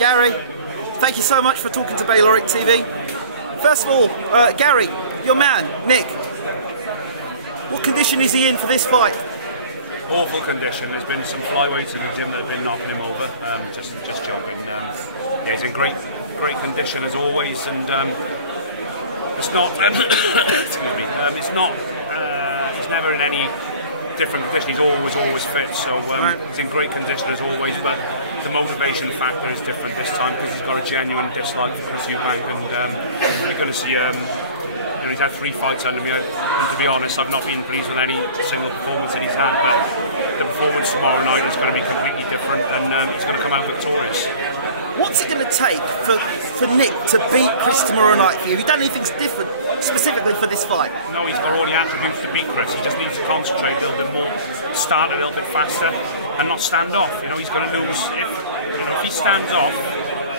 Gary, thank you so much for talking to BAYLORIC TV. First of all, Gary, your man, Nick, what condition is he in for this fight? Awful condition. There's been some flyweights in the gym that have been knocking him over. Just joking. Yeah, he's in great condition as always, and it's not. Excuse me. It's not. He's never in any different condition. He's always fit. So he's in great condition as always. But the motivation factor is different this time because he's got a genuine dislike for Eubank, and you're going to see. He's had 3 fights under me. To be honest, I've not been pleased with any single performance that he's had, but the performance tomorrow night is going to be completely different, and he's going to come out victorious. What's it going to take for Nick to beat Chris tomorrow night for you? Have you done anything different specifically for this fight? No, he's got all the attributes to beat Chris. He just needs to concentrate a little bit more, start a little bit faster, and not stand off. You know, he's going to lose if he stands off.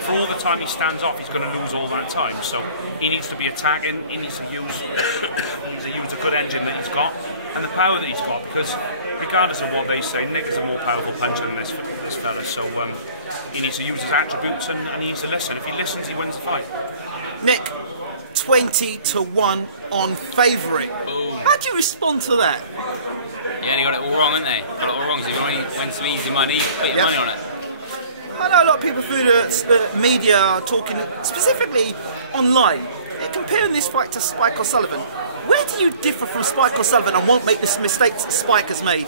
For all the time he stands off, he's going to lose all that time. So he needs to be attacking. He needs to use a good engine that he's got and the power that he's got. Because regardless of what they say, Nick is a more powerful puncher than this fella. So he needs to use his attributes and he needs to listen. If he listens, he wins the fight. Nick, 20-1 on favourite. How do you respond to that? Yeah, they got it all wrong, haven't they? Got it all wrong. So if you want to win some easy money, put your money on it. I know a lot of people through the media are talking, specifically online, comparing this fight to Spike O'Sullivan. Where do you differ from Spike O'Sullivan and won't make the mistakes that Spike has made?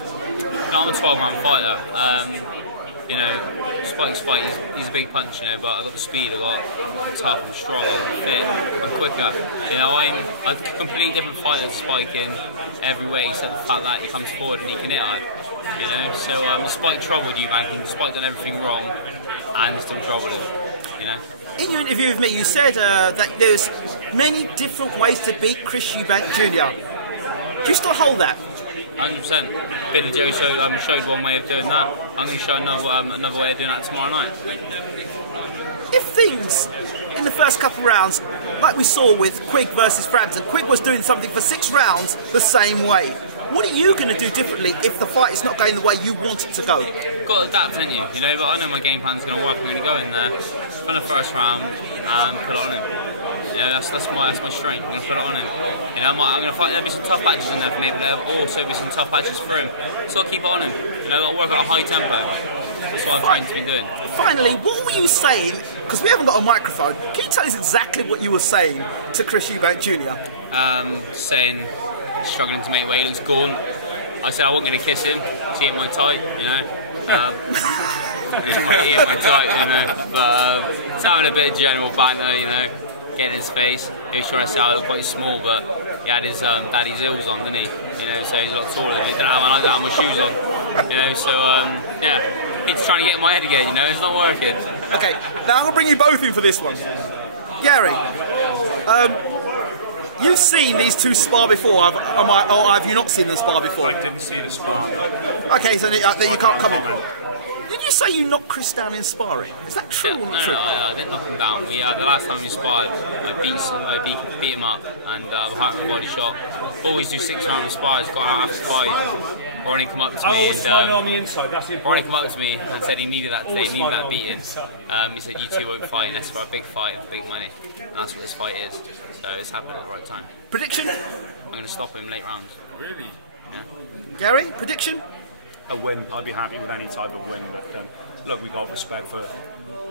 No, I'm a 12-round fighter. You know, Spike, he's a big punch, you know, but I've got the speed, I've got tough, strong, fit, I'm quicker. You know, I'm a completely different fighter to Spike in every way, except the fact that he comes forward and he can hit on. You know, so Spike troubled Eubank, Spike done everything wrong, and still troubled him, you know. In your interview with me, you said that there's many different ways to beat Chris Eubank Jr. Do you still hold that? 100%. Billy Joe showed one way of doing that. I'm going to show another way of doing that tomorrow night. If things in the first couple of rounds, like we saw with Quigg versus Frampton, Quigg was doing something for 6 rounds the same way. What are you going to do differently if the fight is not going the way you want it to go? Got to adapt, haven't you? You know, but I know my game plan's going to work. I'm going to go in there for the first round, put on him. You know, that's my strength. Put it on him. You know, I'm going to fight. There'll be some tough patches in there for me, but there'll also be some tough patches for him. So I'll keep it on him. You know, I'll work at a high tempo. That's what I'm trying to be doing. Finally, what were you saying? Because we haven't got a microphone. Can you tell us exactly what you were saying to Chris Eubank Jr.? Saying struggling to make weight, looks gone. I said I wasn't going to kiss him. He hit my tight, you know. He hit my tight, you know. But it's having a bit of general banter, you know. Getting in his face. He was trying to say I was quite small, but he had his daddy's heels on, didn't he? You know, so he's a lot taller than me. Didn't have my shoes on. You know, so yeah. He's trying to get in my head again, you know. It's not working. Okay, now I'm gonna bring you both in for this one. Gary, you've seen these two spar before, or have you not seen them spar before? I didn't see the spar. Okay, so then you can't come in. Did you say you knocked Chris down in sparring? Is that true or not true? No, I didn't knock him down. The last time we sparred, I beat him up, and had a body shot. Always do 6 round spars, got out after the fight. Ronnie come up to me. Always smiling on the inside, that's the important. Ronnie come up to me and said he needed that today, he needed that beating. He said, you two won't fight unless for a big fight with big money. And that's what this fight is. So it's happening at the right time. Prediction? I'm going to stop him late rounds. Really? Yeah. Gary, prediction? A win. I'd be happy with any type of win. But look, we got respect for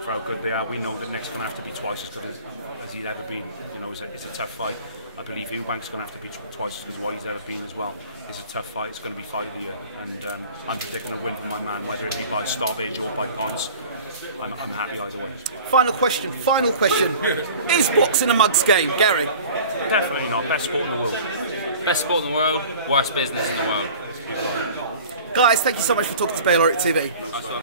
how good they are. We know that Nick's going to have to be twice as good as he'd ever been. You know, it's a tough fight. I believe Eubank's going to have to be twice as what he's ever been as well. It's a tough fight. It's going to be fight of the year, and I'm predicting a win for my man, whether it be by stoppage or by points. I'm happy either way. Final question. Is boxing a mug's game, Gary? Definitely not. Best sport in the world. Best sport in the world, worst business in the world. Guys, thank you so much for talking to BAYLORIC TV. Nice one.